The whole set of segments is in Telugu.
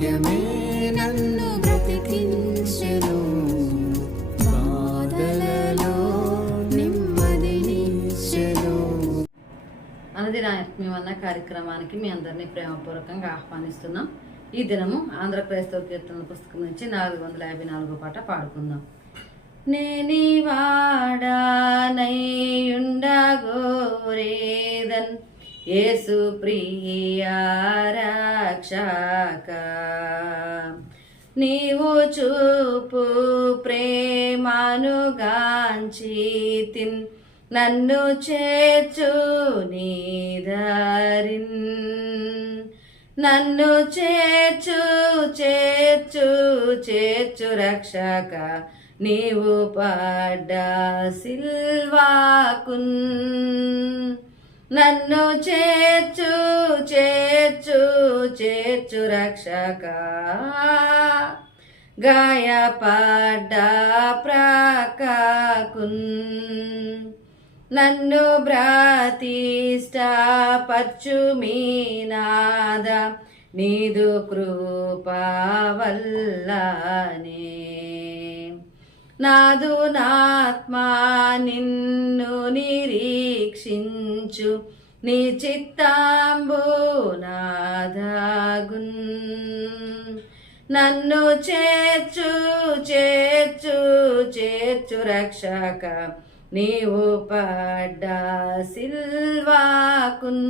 వాక్యమే నన్ను బ్రతికించెను, బాధలలో నెమ్మదినిచ్చెను. అనుదిన ఆత్మీయమన్న కార్యక్రమానికి మీ అందరినీ ప్రేమపూర్వకంగా ఆహ్వానిస్తున్నాం. ఈ దినము ఆంధ్ర క్రైస్తవ కీర్తనల పుస్తకం నుంచి 454 పాట పాడుకుందాం. నేని వాడానైయుండగోరేదన్ యేసు ప్రియ రక్షక, నీవు చూపు ప్రేమనుగాంచితిన్ నన్ను చేర్చు నీదరిన్, నన్ను చేర్చు చేర్చు చేర్చు రక్షక, నీవు పడ్డ సిల్వాకున్, నన్ను చేర్చు చేర్చు చేర్చు రక్షక, గాయపడ్డ ప్రక్కకున్, నన్ను బ్రాతిష్టపర్చు మీనాద నీదు కృప వల్లనే, నాదు నాత్మా నిన్ను నిరీక్షించు నీ చిత్తాంబు నాదగున్, నన్ను చేర్చు చేర్చు చేర్చు రక్షక, నీవు పడ్డ సిల్వాకున్,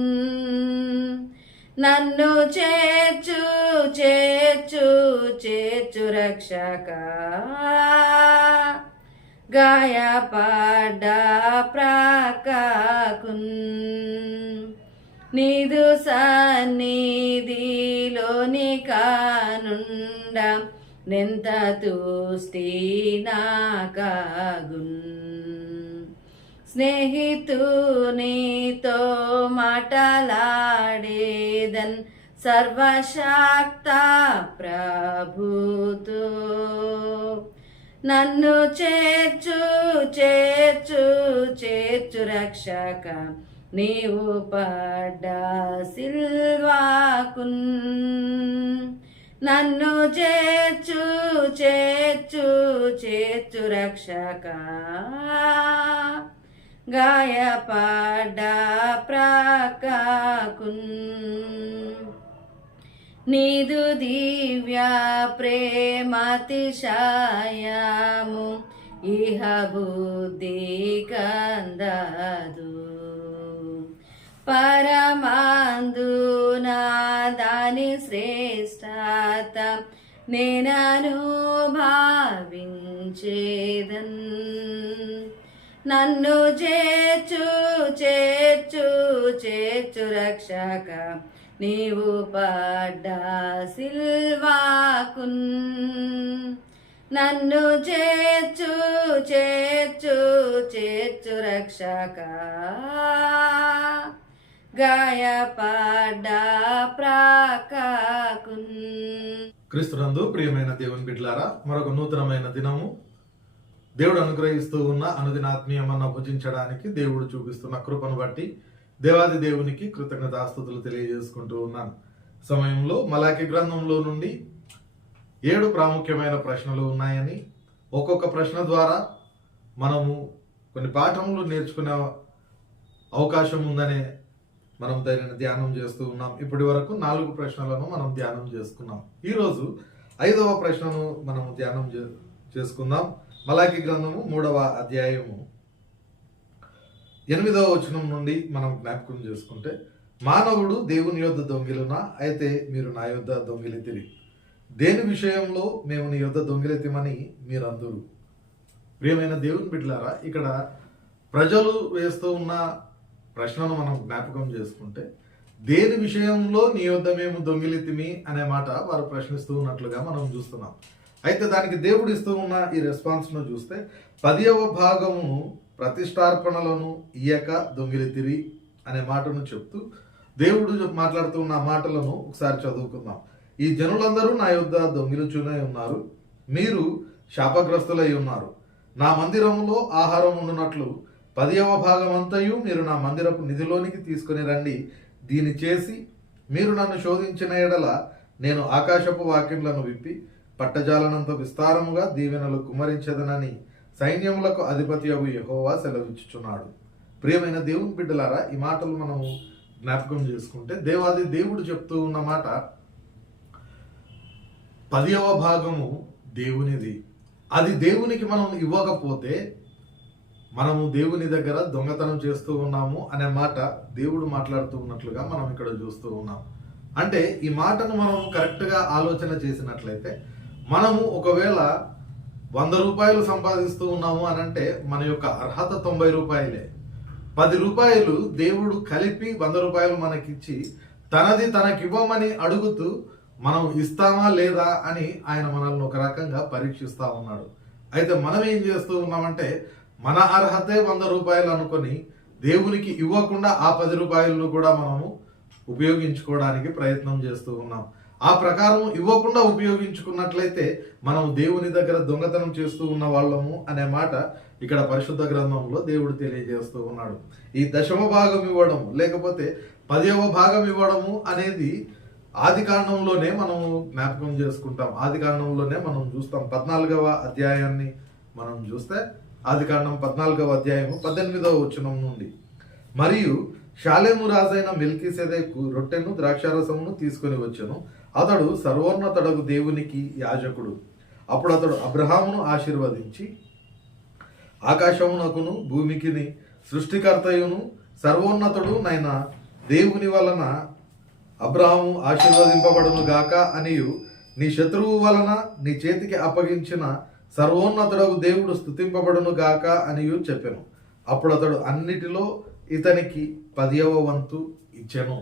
నన్ను చేర్చు చేర్చు చేర్చు రక్షక, గాయపడ్డ ప్రక్కకున్, నీదు సన్నిధిలోని కానుండ నెంత తుష్టి నాకగున్, స్నేహితునితో మాటలాడేదన్ సర్వశక్త ప్రభుతో, నన్ను చేర్చు చేర్చు చేర్చు రక్షక, నీవు పడ్డ సిల్వాకున్, నన్ను చేర్చు చేర్చు చేర్చు రక్షక, గాయపడ్డ ప్రక్కకున్, నీదు దివ్య ప్రేమాతిశయము ఇహ బుద్ధి కందదు, పరమాందున దాని శ్రేష్టత నేనను భావించేదన్, నన్ను చేర్చు చేర్చు చేర్చు రక్షక, నీవు పడ్డ సిల్వాకున్, నన్ను చేర్చు చేర్చు చేర్చు రక్షక, గాయపడ్డ ప్రక్కకున్. క్రీస్తునందు ప్రియమైన దేవుని బిడ్డలారా, మరొక నూతనమైన దినము దేవుడు అనుగ్రహిస్తూ ఉన్న అనుదినాత్మీయమన్న భుజించడానికి దేవుడు చూపిస్తున్న కృపను బట్టి దేవాది దేవునికి కృతజ్ఞతాస్తుతులు తెలియజేసుకుంటూ ఉన్నాను. సమయంలో మలాకి గ్రంథంలో నుండి 7 ప్రాముఖ్యమైన ప్రశ్నలు ఉన్నాయని, ఒక్కొక్క ప్రశ్న ద్వారా మనము కొన్ని పాఠములు నేర్చుకునే అవకాశం ఉందనే మనం దానిని ధ్యానం చేస్తూ ఉన్నాం. ఇప్పటి వరకు 4 ప్రశ్నలను మనం ధ్యానం చేసుకున్నాం. ఈరోజు 5వ ప్రశ్నను మనము ధ్యానం చేసుకుందాం. మలాకి గ్రంథము 3వ అధ్యాయము 8వ వచనం నుండి మనం జ్ఞాపకం చేసుకుంటే, మానవుడు దేవుని యొద్ద దొంగిలునా, అయితే మీరు నా యొద్ద దొంగిలితిరి. దేని విషయంలో మేము నీ యొద్ద దొంగిలితిమని మీరందరూ. ప్రియమైన దేవుని బిడ్డలారా, ఇక్కడ ప్రజలు వేస్తూ ఉన్న ప్రశ్నను మనం జ్ఞాపకం చేసుకుంటే, దేని విషయంలో నీ యొద్ద మేము దొంగిలితిమి అనే మాట వారు ప్రశ్నిస్తూ ఉన్నట్లుగా మనం చూస్తున్నాం. అయితే దానికి దేవుడు ఇస్తూ ఉన్న ఈ రెస్పాన్స్ను చూస్తే 10వ భాగము ప్రతిష్టార్పణలను ఇయ్యక దొంగిలితిరి అనే మాటను చెప్తూ దేవుడు మాట్లాడుతున్న మాటలను ఒకసారి చదువుకుందాం. ఈ జనులందరూ నా యొద్ద దొంగిలుచునే ఉన్నారు, మీరు శాపగ్రస్తులై ఉన్నారు. నా మందిరములో ఆహారం ఉండునట్లు 10వ భాగమంతయు మీరు నా మందిరపు నిధిలోనికి తీసుకుని రండి. దీని చేసి మీరు నన్ను శోధించిన ఎడల నేను ఆకాశపు వాకిండ్లను విప్పి పట్టజాలనంత విస్తారముగా దీవెనలు కుమ్మరించదనని సైన్యములకు అధిపతియగు యెహోవా సెలవిచ్చుచున్నాడు. ప్రియమైన దేవుని బిడ్డలారా, ఈ మాటలు మనము జ్ఞాపకం చేసుకుంటే దేవాది దేవుడు చెప్తూ ఉన్న మాట 10వ భాగము దేవునిది. అది దేవునికి మనం ఇవ్వకపోతే మనము దేవుని దగ్గర దొంగతనం చేస్తూ ఉన్నాము అనే మాట దేవుడు మాట్లాడుతూ ఉన్నట్లుగా మనం ఇక్కడ చూస్తూ ఉన్నాం. అంటే ఈ మాటను మనం కరెక్ట్గా ఆలోచన చేసినట్లయితే మనము ఒకవేళ 100 రూపాయలు సంపాదిస్తూ ఉన్నాము అని అంటే మన యొక్క అర్హత 90 రూపాయలే. 10 రూపాయలు దేవుడు కలిపి 100 రూపాయలు మనకిచ్చి తనది తనకివ్వమని అడుగుతూ మనం ఇస్తామా లేదా అని ఆయన మనల్ని ఒక రకంగా పరీక్షిస్తూ ఉన్నాడు. అయితే మనం ఏం చేస్తూ ఉన్నామంటే మన అర్హతే 100 రూపాయలు అనుకొని దేవునికి ఇవ్వకుండా ఆ 10 రూపాయలను కూడా మనము ఉపయోగించుకోవడానికి ప్రయత్నం చేస్తూ ఉన్నాం. ఆ ప్రకారం ఇవ్వకుండా ఉపయోగించుకున్నట్లయితే మనం దేవుని దగ్గర దొంగతనం చేస్తూ ఉన్న వాళ్ళము అనే మాట ఇక్కడ పరిశుద్ధ గ్రంథంలో దేవుడు తెలియజేస్తూ ఉన్నాడు. ఈ 10వ భాగం ఇవ్వడం లేకపోతే 10వ భాగం ఇవ్వడము అనేది ఆది కాండంలోనే మనం జ్ఞాపకం చేసుకుంటాం. ఆది కాండంలోనే మనం చూస్తాం. 14వ అధ్యాయాన్ని మనం చూస్తే ఆది కాండం 14వ అధ్యాయము 18వ వచనం నుండి, మరియు షాలేము రాజైన మెల్కీసెదెకు రొట్టెను ద్రాక్షారసమును తీసుకొని వచ్చెను. అతడు సర్వోన్నతుడగు దేవునికి యాజకుడు. అప్పుడు అతడు అబ్రహామును ఆశీర్వదించి, ఆకాశమునకును భూమికిని సృష్టికర్తయును సర్వోన్నతుడు నైన దేవుని వలన అబ్రహాము ఆశీర్వదింపబడును గాక అనియు, నీ శత్రువు వలన నీ చేతికి అప్పగించిన సర్వోన్నతుడగు దేవుడు స్తుతింపబడును గాక అనియు చెప్పెను. అప్పుడు అతడు అన్నిటిలో ఇతనికి 10వ వంతు ఇచ్చెను.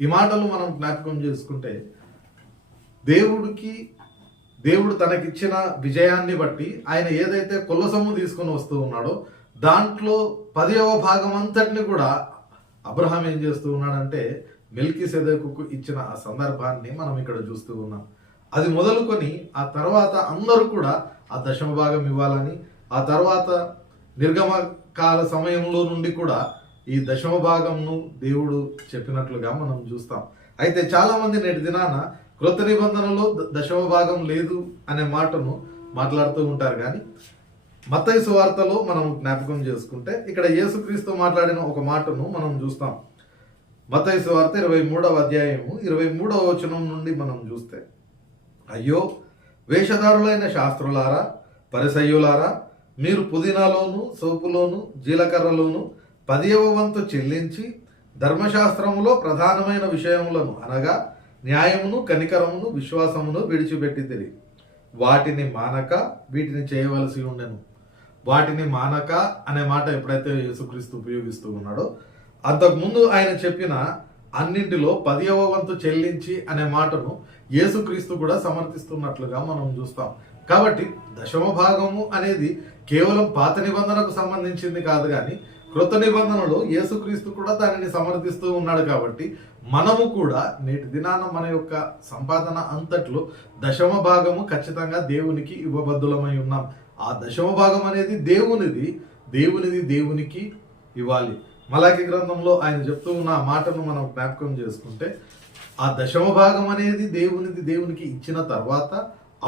ఈ మాటలు మనం జ్ఞాపకం చేసుకుంటే దేవుడు తనకిచ్చిన విజయాన్ని బట్టి ఆయన ఏదైతే కొల్లసొమ్ము తీసుకొని వస్తూ ఉన్నాడో దాంట్లో 10వ భాగం అంతటిని కూడా అబ్రహాం ఏం చేస్తూ ఉన్నాడంటే మెల్కీసెదెకుకు ఇచ్చిన ఆ సందర్భాన్ని మనం ఇక్కడ చూస్తూ ఉన్నాం. అది మొదలుకొని ఆ తర్వాత అందరూ కూడా ఆ 10వ భాగం ఇవ్వాలని, ఆ తర్వాత నిర్గమకాల సమయంలో నుండి కూడా ఈ 10వ భాగంను దేవుడు చెప్పినట్లుగా మనం చూస్తాం. అయితే చాలా మంది నేటి దినాన క్రొత్త నిబంధనలో 10వ భాగం లేదు అనే మాటను మాట్లాడుతూ ఉంటారు. కానీ మత్తయి సువార్తలో మనం జ్ఞాపకం చేసుకుంటే ఇక్కడ యేసుక్రీస్తు మాట్లాడిన ఒక మాటను మనం చూస్తాం. మత్తయి సువార్త 23వ అధ్యాయము 23వ వచనం నుండి మనం చూస్తే, అయ్యో వేషధారులైన శాస్త్రులారా, పరిసయ్యులారా, మీరు పుదీనాలోను సోపులోను జీలకర్రలోను 10వ వంతు చెల్లించి ధర్మశాస్త్రములో ప్రధానమైన విషయములను అనగా న్యాయమును కనికరమును విశ్వాసమును విడిచిపెట్టితిరి. వాటిని మానక వీటిని చేయవలసి ఉండెను. వాటిని మానక అనే మాట ఎప్పుడైతే యేసుక్రీస్తు ఉపయోగిస్తూ ఉన్నాడో అంతకుముందు ఆయన చెప్పిన అన్నింటిలో 10వ వంతు చెల్లించి అనే మాటను యేసుక్రీస్తు కూడా సమర్థిస్తున్నట్లుగా మనం చూస్తాం. కాబట్టి 10వ భాగము అనేది కేవలం పాత నిబంధనకు సంబంధించింది కాదు, కానీ క్రొత్త నిబంధనలో యేసుక్రీస్తు కూడా దానిని సమర్థిస్తూ ఉన్నాడు. కాబట్టి మనము కూడా నేటి దినాన మన యొక్క సంపాదన అంతట్లో 10వ భాగము ఖచ్చితంగా దేవునికి ఇవ్వబద్దులమై ఉన్నాం. ఆ 10వ భాగం అనేది దేవునికి ఇవ్వాలి. మలాకి గ్రంథంలో ఆయన చెప్తూ ఉన్న ఆ మాటను మనం జ్ఞాపకం చేసుకుంటే ఆ 10వ భాగం అనేది దేవునికి ఇచ్చిన తర్వాత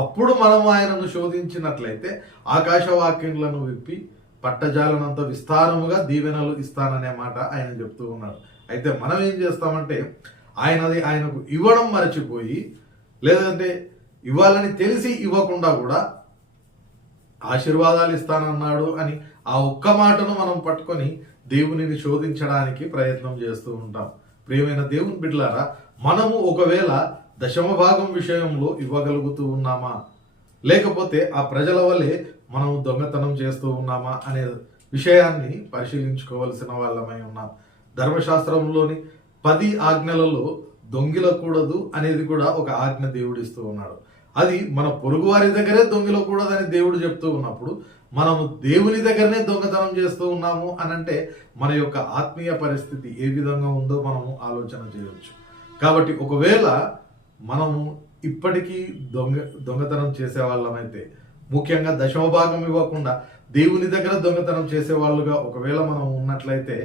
అప్పుడు మనం ఆయనను శోధించినట్లయితే ఆకాశవాక్యములను విప్పి పట్టజాలనంత విస్తారముగా దీవెనలు ఇస్తాననే మాట ఆయన చెప్తూ ఉన్నాడు. అయితే మనం ఏం చేస్తామంటే ఆయనకు ఇవ్వడం మరచిపోయి, లేదంటే ఇవ్వాలని తెలిసి ఇవ్వకుండా కూడా ఆశీర్వాదాలు ఇస్తానన్నాడు అని ఆ ఒక్క మాటను మనం పట్టుకొని దేవునిని శోధించడానికి ప్రయత్నం చేస్తూ ఉంటాం. ప్రియమైన దేవుని బిడ్డలారా, మనము ఒకవేళ 10వ భాగం విషయంలో ఇవ్వగలుగుతూ ఉన్నామా, లేకపోతే ఆ ప్రజల వల్లే మనం దొంగతనం చేస్తూ ఉన్నామా అనే విషయాన్ని పరిశీలించుకోవాల్సిన వాళ్ళమై ఉన్నాం. ధర్మశాస్త్రంలోని 10 ఆజ్ఞలలో దొంగిలకూడదు అనేది కూడా ఒక ఆజ్ఞ దేవుడు ఇస్తూ ఉన్నాడు. అది మన పొరుగు వారి దగ్గరే దొంగిలకూడదని దేవుడు చెప్తూ ఉన్నప్పుడు మనము దేవుని దగ్గరనే దొంగతనం చేస్తూ ఉన్నాము అనంటే మన యొక్క ఆత్మీయ పరిస్థితి ఏ విధంగా ఉందో మనము ఆలోచన చేయవచ్చు. కాబట్టి ఒకవేళ మనము ఇప్పటికీ దొంగతనం చేసే వాళ్ళమైతే, ముఖ్యంగా 10వ భాగం ఇవ్వకుండా దేవుని దగ్గర దొంగతనం చేసే వాళ్ళుగా ఒకవేళ మనం ఉన్నట్లయితే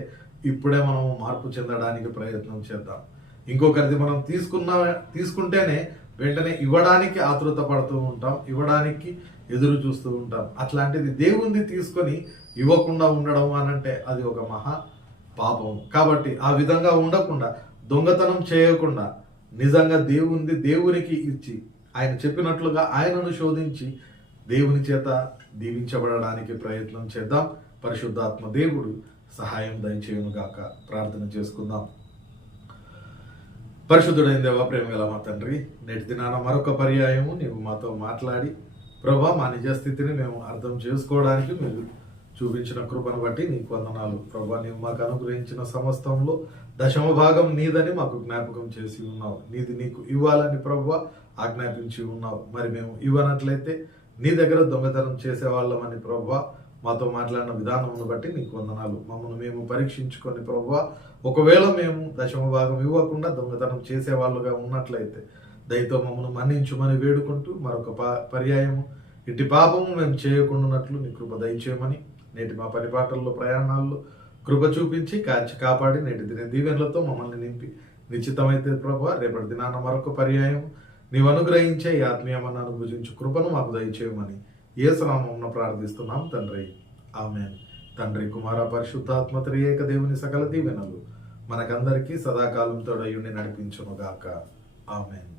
ఇప్పుడే మనం మార్పు చెందడానికి ప్రయత్నం చేద్దాం. ఇంకొకరిది మనం తీసుకుంటేనే వెంటనే ఇవ్వడానికి ఆతృత పడుతూ ఉంటాం, ఇవ్వడానికి ఎదురు చూస్తూ ఉంటాం. అట్లాంటిది దేవుంది తీసుకొని ఇవ్వకుండా ఉండడం అనంటే అది ఒక మహా పాపం. కాబట్టి ఆ విధంగా ఉండకుండా, దొంగతనం చేయకుండా నిజంగా దేవుంది దేవునికి ఇచ్చి ఆయన చెప్పినట్లుగా ఆయనను శోధించి దేవుని చేత దీవించబడడానికి ప్రయత్నం చేద్దాం. పరిశుద్ధాత్మ దేవుడు సహాయం దయచేయును గాక. ప్రార్థన చేసుకుందాం. పరిశుద్ధుడైన దేవా, ప్రేమ గల మా తండ్రి, నేటి దినాన మరొక పర్యాయము నీవు మాతో మాట్లాడి ప్రభా మా నిజ స్థితిని మేము అర్థం చేసుకోవడానికి మీరు చూపించిన కృపను బట్టి నీకు వందనాలు. ప్రభా, నీవు మాకు అనుగ్రహించిన సమస్తంలో 10% నీదని మాకు జ్ఞాపకం చేసి ఉన్నావు. నీది నీకు ఇవ్వాలని ప్రభా ఆజ్ఞాపించి ఉన్నావు. మరి మేము ఇవ్వనట్లయితే నీ దగ్గర దొంగతనం చేసేవాళ్ళమని ప్రభా మాతో మాట్లాడిన విధానమును బట్టి నీకు వందనాలు. మమ్మల్ని మేము పరీక్షించుకొని ప్రభా, ఒకవేళ మేము 10% ఇవ్వకుండా దొంగతనం చేసేవాళ్ళుగా ఉన్నట్లయితే దయతో మమ్మల్ని మన్నించుమని వేడుకుంటూ మరొక పర్యాయము ఇటు పాపము మేము చేయకుండానట్లు నీ కృప దయచేయమని, నేటి మా పరిపాటల్లో ప్రయాణాల్లో కృప చూపించి కాచి కాపాడి నేటి దిన దీవెనలతో మమ్మల్ని నింపి నిశ్చితమైతే ప్రభా రేపటి దినాన మరొక పర్యాయం నీవు అనుగ్రహించే ఈ ఆత్మీయమన్నాను భుజించు కృపను మాకు దయచేయమని యేసు నామమున ప్రార్థిస్తున్నాం తండ్రి. ఆమేన్. తండ్రి, కుమార, పరిశుద్ధాత్మ త్రియేక దేవుని సకల దీవెనలు మనకందరికీ సదాకాలం తోడయుండి నడిపించును గాక. ఆమేన్.